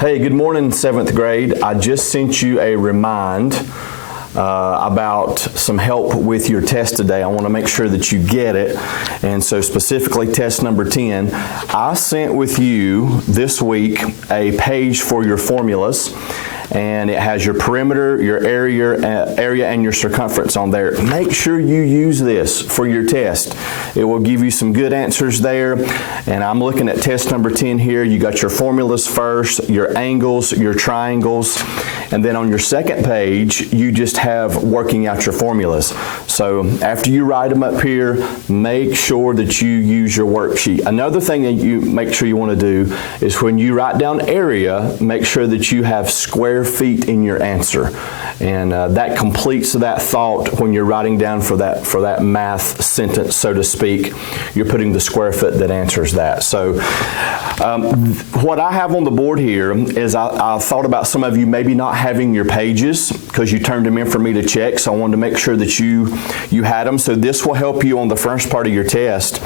Hey, good morning, 7th grade. I just sent you a remind about some help with your test today. I want to make sure that you get it. And so specifically test number 10, I sent with you this week a page for your formulas. And it has your perimeter, your area, and your circumference on there. Make sure you use this for your test. It will give you some good answers there. And I'm looking at test number 10 here. You got your formulas first, your angles, your triangles, and then on your second page, you just have working out your formulas. So after you write them up here, make sure that you use your worksheet. Another thing that you make sure you want to do is when you write down area, make sure that you have square feet in your answer, and that completes that thought when you're writing down for that math sentence, so to speak. You're putting the square foot that answers that. So what I have on the board here is I thought about some of you maybe not having your pages because you turned them in for me to check, so I wanted to make sure that you had them. So this will help you on the first part of your test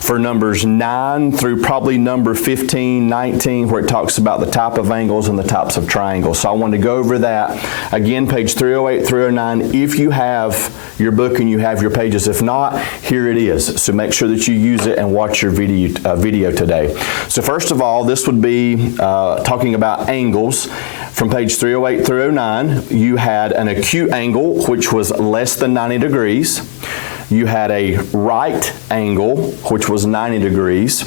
for numbers 9 through probably number 15, 19, where it talks about the type of angles and the types of triangles. So I wanted to go over that. Again, page 308, 309, if you have your book and you have your pages. If not, here it is. So make sure that you use it and watch your video today. So first of all, this would be talking about angles. From page 308 through 09, you had an acute angle, which was less than 90 degrees. You had a right angle, which was 90 degrees.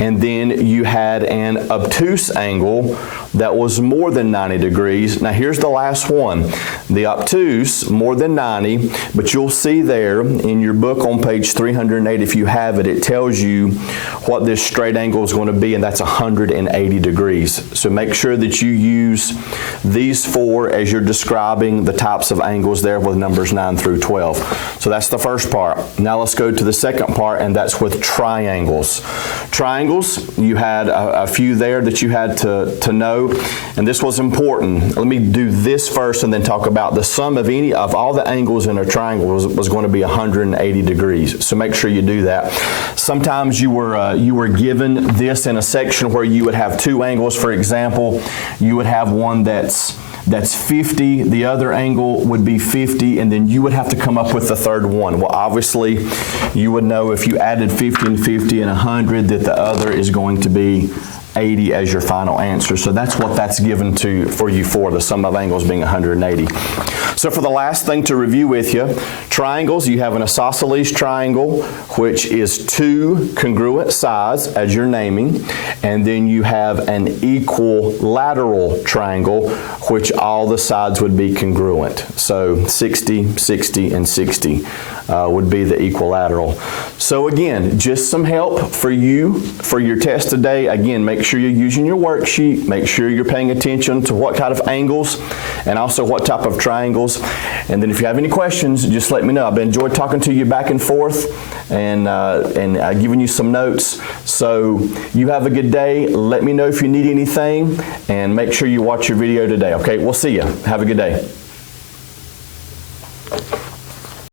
And then you had an obtuse angle that was more than 90 degrees. Now here's the last one. The obtuse, more than 90, but you'll see there in your book on page 308, if you have it, it tells you what this straight angle is going to be, and that's 180 degrees. So make sure that you use these four as you're describing the types of angles there with numbers 9 through 12. So that's the first part. Now let's go to the second part, and that's with triangles. Triangles, you had a few there that you had to know, and this was important. Let me do this first and then talk about the sum of all the angles in a triangle was going to be 180 degrees. So make sure you do that. Sometimes you were given this in a section where you would have two angles. For example, you would have one that's 50, the other angle would be 50, and then you would have to come up with the third one. Well, obviously, you would know if you added 50 and 50 and 100 that the other is going to be 80 as your final answer. So that's what that's given for you for, the sum of angles being 180. So for the last thing to review with you, triangles, you have an isosceles triangle, which is two congruent sides as you're naming, and then you have an equilateral triangle, which all the sides would be congruent. So 60, 60, and 60 would be the equilateral. So again, just some help for you for your test today. Again, make sure you're using your worksheet. Make sure you're paying attention to what kind of angles and also what type of triangles. And then if you have any questions, just let me know. I've enjoyed talking to you back and forth and giving you some notes. So you have a good day. Let me know if you need anything, and make sure you watch your video today. Okay, we'll see you. Have a good day.